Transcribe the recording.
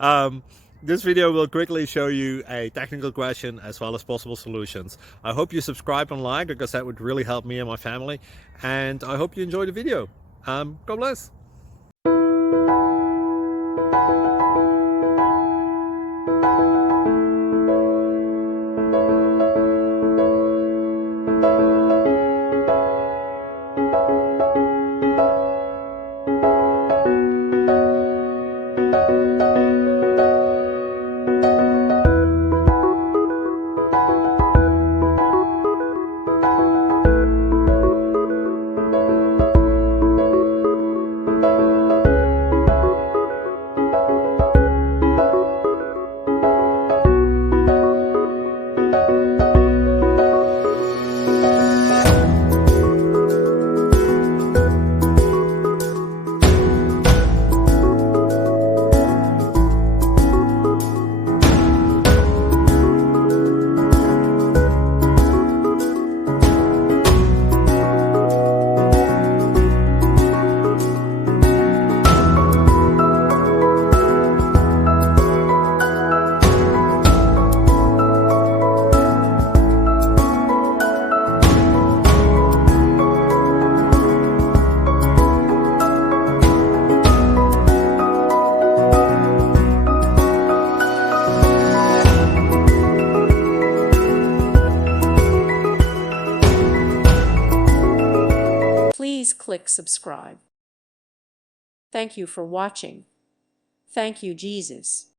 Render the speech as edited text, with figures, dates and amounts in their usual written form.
um, this video will quickly show you a technical question as well as possible solutions. I hope you subscribe and like, because that would really help me and my family. And I hope you enjoy the video. God bless. Please click subscribe. Thank you for watching. Thank you, Jesus.